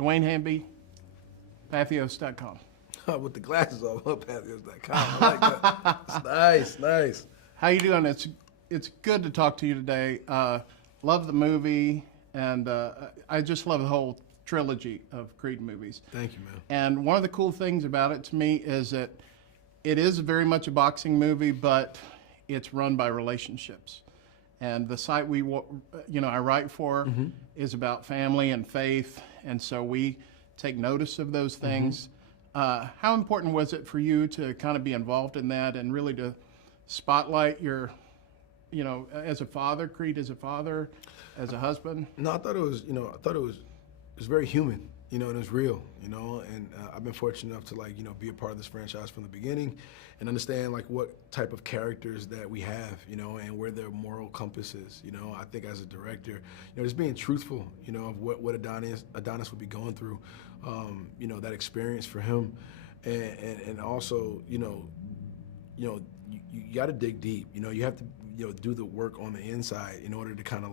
Dwayne Hamby, Pathos.com. With the glasses off, Pathos.com. I like that. It's nice, nice. How you doing? It's good to talk to you today. Love the movie, and I just love the whole trilogy of Creed movies. Thank you, man. And one of the cool things about it to me is that it is very much a boxing movie, but it's run by relationships. And the site I write for is about family and faith, and so we take notice of those things. How important was it for you to kind of be involved in that and really to spotlight your, as a father, Creed as a father, as a husband? No, I thought it was very human, and it was real, and I've been fortunate enough to be a part of this franchise from the beginning and understand what type of characters that we have, and where their moral compass is, I think as a director, just being truthful, of what Adonis would be going through, that experience for him, and also, you got to dig deep, you have to, do the work on the inside in order to kind of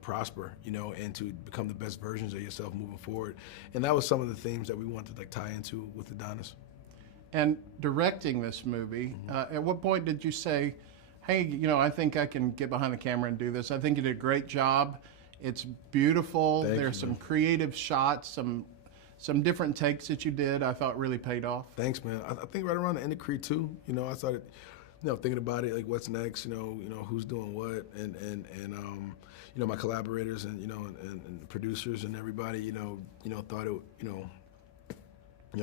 prosper, and to become the best versions of yourself moving forward. And that was some of the themes that we wanted to tie into with Adonis. And directing this movie, at what point did you say, hey, I think I can get behind the camera and do this? I think you did a great job. It's beautiful. There's some creative shots, some different takes that you did I thought really paid off. Thanks, man. I think right around the end of Creed 2, I started thinking about it, what's next, who's doing what, and my collaborators and and producers and everybody, thought it,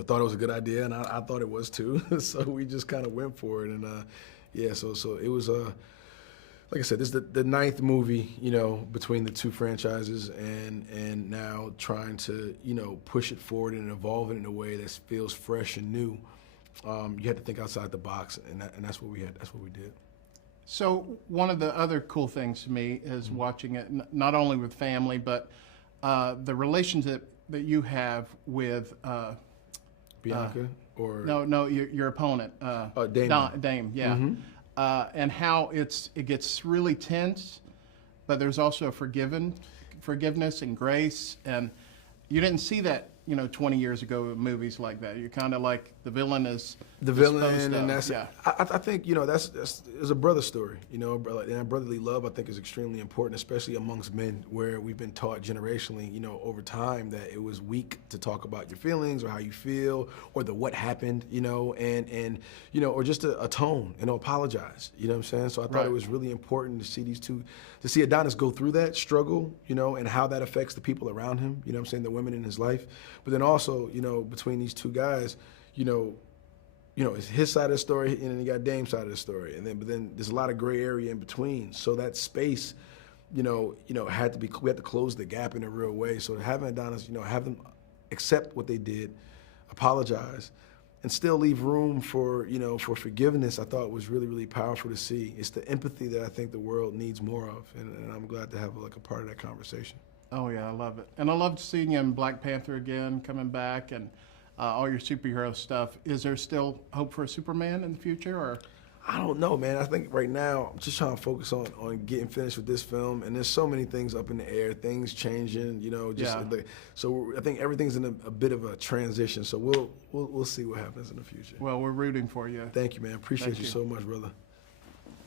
thought it was a good idea, and I thought it was too. So we just kind of went for it, and so it was like I said, this is the ninth movie, between the two franchises, and now trying to, push it forward and evolve it in a way that feels fresh and new. You had to think outside the box, and that's what we had. That's what we did. So one of the other cool things to me is watching it not only with family, but the relationship that you have with Bianca or no, your opponent, Dame. Dame, yeah, and how it gets really tense, but there's also forgiveness and grace, and you didn't see that 20 years ago with movies like that. You're kind of like the villain is the villain, and that's I think that's a brother story. And brotherly love I think is extremely important, especially amongst men, where we've been taught generationally, over time that it was weak to talk about your feelings or how you feel or the what happened, and or just to atone and apologize. You know what I'm saying? So I thought it was really important to see to see Adonis go through that struggle, and how that affects the people around him. You know what I'm saying? The women in his life. But then also, between these two guys, it's his side of the story, and then you got Dame's side of the story, but then there's a lot of gray area in between. So that space, we had to close the gap in a real way. So having Adonis, have them accept what they did, apologize, and still leave room for for forgiveness, I thought was really, really powerful to see. It's the empathy that I think the world needs more of, and I'm glad to have a part of that conversation. Oh yeah, I love it. And I loved seeing you in Black Panther again, coming back, and all your superhero stuff. Is there still hope for a Superman in the future, or? I don't know, man. I think right now I'm just trying to focus on getting finished with this film, and there's so many things up in the air, things changing, so I think everything's in a bit of a transition. So we'll see what happens in the future. Well, we're rooting for you. Thank you, man. Appreciate you so much, brother.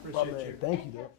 Appreciate you. Thank you, though.